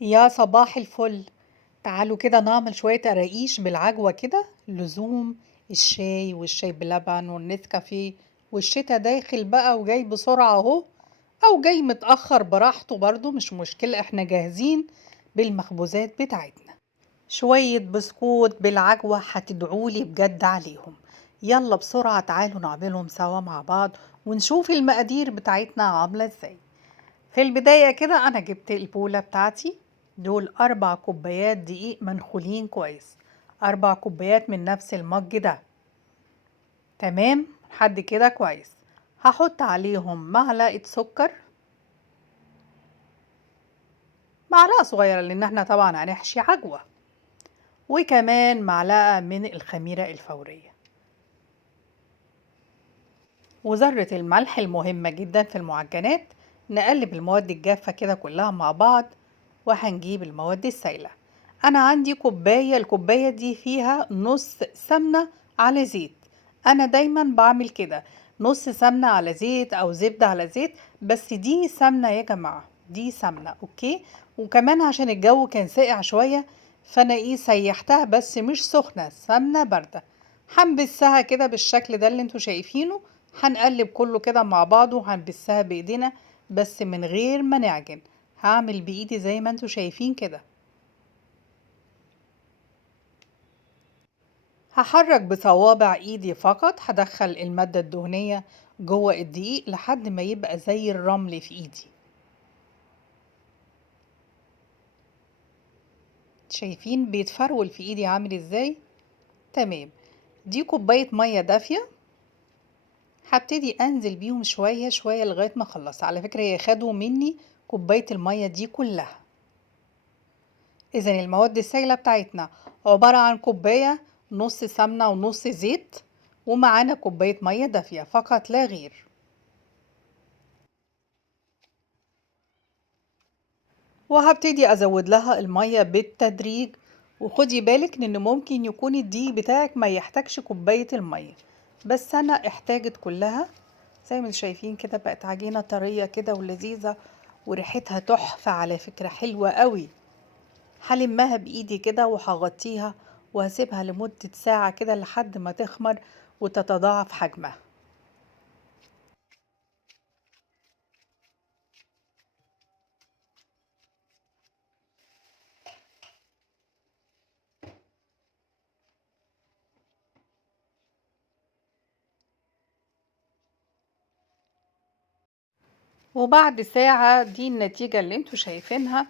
يا صباح الفل. تعالوا كده نعمل شوية قراقيش بالعجوة كده لزوم الشاي والشاي بلبن والنسكافيه. والشتا داخل بقى وجاي بسرعة اهو، او جاي متأخر براحته برضو مش مشكلة، احنا جاهزين بالمخبوزات بتاعتنا. شوية بسكوت بالعجوة هتدعولي بجد عليهم. يلا بسرعة تعالوا نعملهم سوا مع بعض ونشوف المقادير بتاعتنا عاملة ازاي. في البداية كده أنا جبت البولة بتاعتي، دول 4 كوبايات دقيق منخولين كويس، 4 كوبايات من نفس المج ده. تمام لحد كده كويس. هحط عليهم معلقة سكر، معلقة صغيرة لأن احنا طبعا هنحشي عجوة، وكمان معلقة من الخميرة الفورية، وذرة الملح المهمة جدا في المعجنات. نقلب المواد الجافة كده كلها مع بعض، وهنجيب المواد السائلة. أنا عندي كوباية، الكوباية دي فيها نص سمنة على زيت. أنا دايما بعمل كده، نص سمنة على زيت أو زبدة على زيت، بس دي سمنة يا جماعة، دي سمنة أوكي. وكمان عشان الجو كان ساقع شوية، فأنا سيحتها بس مش سخنة، سمنة باردة. هنبسها كده بالشكل ده اللي انتوا شايفينه. هنقلب كله كده مع بعضه وهنبسها بايدينا بس من غير ما نعجن. هعمل بايدي زي ما انتوا شايفين كده. هحرك بصوابع ايدي فقط، هدخل المادة الدهنية جوه الدقيق لحد ما يبقى زي الرمل في ايدي. شايفين بيتفرول في ايدي عامل ازاي؟ تمام. دي كوباية مية دافية، هبتدي انزل بيهم شوية شوية لغاية ما اخلص. على فكرة هي خدوا مني كوباية المية دي كلها. إذن المواد السائلة بتاعتنا عبارة عن كوباية نص سمنة ونص زيت، ومعانا كوباية مية دافية فقط لا غير. وهبتدي أزود لها المية بالتدريج، وخدي بالك إن ممكن يكون الدقيق بتاعك ما يحتاجش كوباية المية، بس أنا احتاجت كلها. زي ما شايفين كده بقت عجينة طرية كده ولذيذة، وريحتها تحفة على فكرة، حلوة قوي. هلمها بايدي كده وهغطيها وهسيبها لمدة ساعة كده لحد ما تخمر وتتضاعف حجمها. وبعد ساعة دي النتيجة اللي انتوا شايفينها،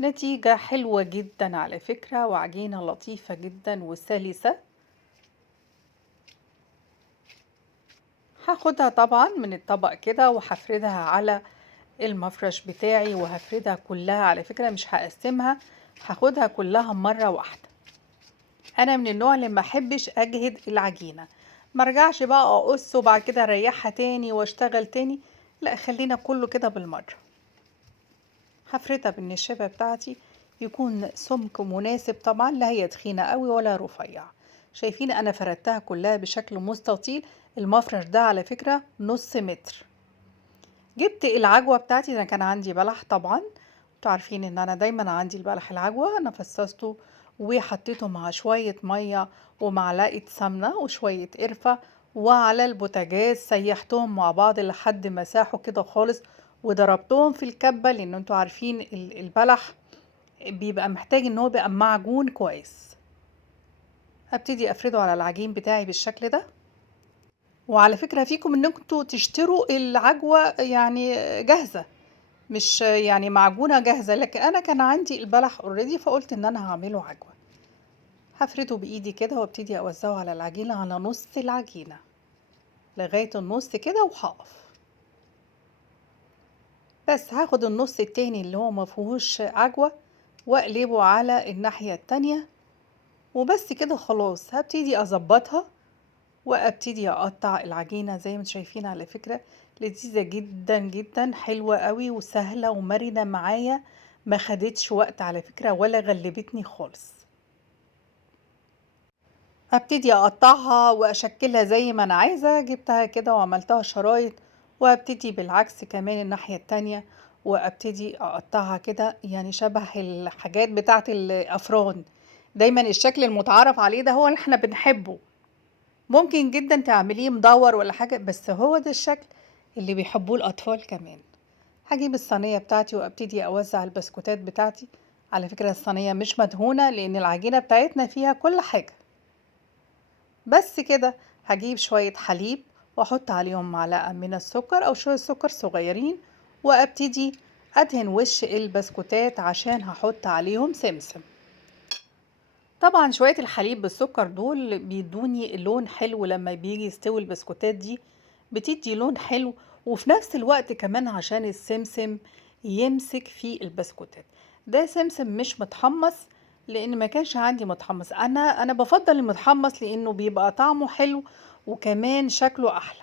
نتيجة حلوة جدا على فكرة، وعجينة لطيفة جدا وسلسة. هاخدها طبعا من الطبق كده وهفردها على المفرش بتاعي، وهفردها كلها على فكرة مش هقسمها، هاخدها كلها مرة واحدة. انا من النوع اللي ما احبش اجهد العجينه، مرجعش بقى اقص وبعد كده اريحها تاني واشتغل تاني، لا خلينا كله كده بالمره. هفردها بالنشابه بتاعتي، يكون سمك مناسب طبعا، لا هي تخينه قوي ولا رفيع. شايفين انا فردتها كلها بشكل مستطيل. المفرش ده على فكره نص متر. جبت العجوه بتاعتي، انا كان عندي بلح طبعا، انتوا عارفين ان انا دايما عندي البلح العجوه، انا فصصته وحطيته مع شويه ميه ومعلقه سمنه وشويه قرفه، وعلى البوتاجاز سيحتهم مع بعض لحد ما ساحوا كده خالص، وضربتهم في الكبه لان انتوا عارفين البلح بيبقى محتاج ان هو يبقى معجون كويس. هبتدي افرده على العجين بتاعي بالشكل ده. وعلى فكره فيكم انكم انتوا تشتروا العجوه يعني جاهزه، مش يعني معجونة جاهزة، لكن أنا كان عندي البلح اوريدي فقلت إن أنا هعمله عجوة. هفرده بإيدي كده وابتدي أوزعه على العجينة، على نص العجينة لغاية النص كده وهقف. بس هاخد النص التاني اللي هو مفيهوش عجوة واقلبه على الناحية التانية، وبس كده خلاص. هبتدي أظبطها وابتدي أقطع العجينة زي ما انتم شايفين. على فكرة لذيذة جدا جدا، حلوة قوي وسهلة ومرنة معايا، ما خدتش وقت على فكرة ولا غلبتني خالص. هبتدي اقطعها واشكلها زي ما انا عايزة، جبتها كده وعملتها شرايط، وهبتدي بالعكس كمان الناحية التانية، وابتدي اقطعها كده يعني شبه الحاجات بتاعت الافران. دايما الشكل المتعارف عليه ده هو اللي احنا بنحبه. ممكن جدا تعمليه مدور ولا حاجة، بس هو ده الشكل اللي بيحبوه الأطفال كمان. هجيب الصينية بتاعتي وابتدي أوزع البسكوتات بتاعتي. على فكرة الصينية مش مدهونة لأن العجينة بتاعتنا فيها كل حاجة. بس كده هجيب شوية حليب وأحط عليهم معلقة من السكر أو شوية سكر صغيرين، وأبتدي أدهن وش البسكوتات عشان هحط عليهم سمسم. طبعا شوية الحليب بالسكر دول بيدوني لون حلو لما بيجي يستوي البسكوتات دي، بتدي لون حلو. وفي نفس الوقت كمان عشان السمسم يمسك في البسكوتات. ده سمسم مش متحمص، لان ما كانش عندي متحمص. انا بفضل المتحمص لانه بيبقى طعمه حلو وكمان شكله احلى.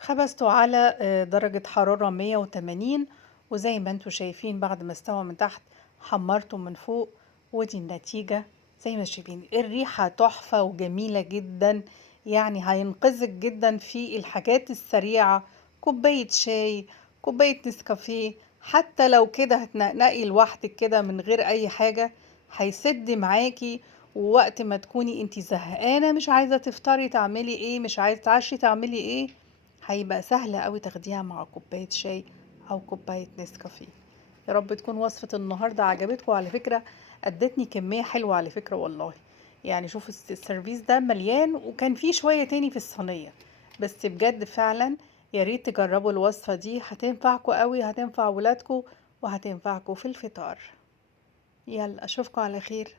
خبزته على درجة حرارة 180، وزي ما انتوا شايفين بعد ما استوى من تحت حمرته من فوق. ودي النتيجة. زي ما شايفين الريحة تحفة وجميلة جدا، يعني هينقذك جدا في الحاجات السريعة. كوباية شاي، كوباية نسكافيه، حتى لو كده هتنقنقي لوحدك كده من غير اي حاجة هيسد معاكي. ووقت ما تكوني انتي زهقانة مش عايزة تفطري تعملي ايه، مش عايزة تعشي تعملي ايه، هيبقى سهل قوي تاخديها مع كوباية شاي او كوباية نسكافيه. يا رب تكون وصفة النهاردة عجبتكم. على فكرة ادتني كمية حلوة على فكرة والله. يعني شوف السيرفيس ده مليان وكان فيه شوية تاني في الصينية. بس بجد فعلا يا ريت تجربوا الوصفة دي، هتنفعكم قوي، هتنفع ولادكم وهتنفعكم في الفطار. يلا اشوفكم على خير.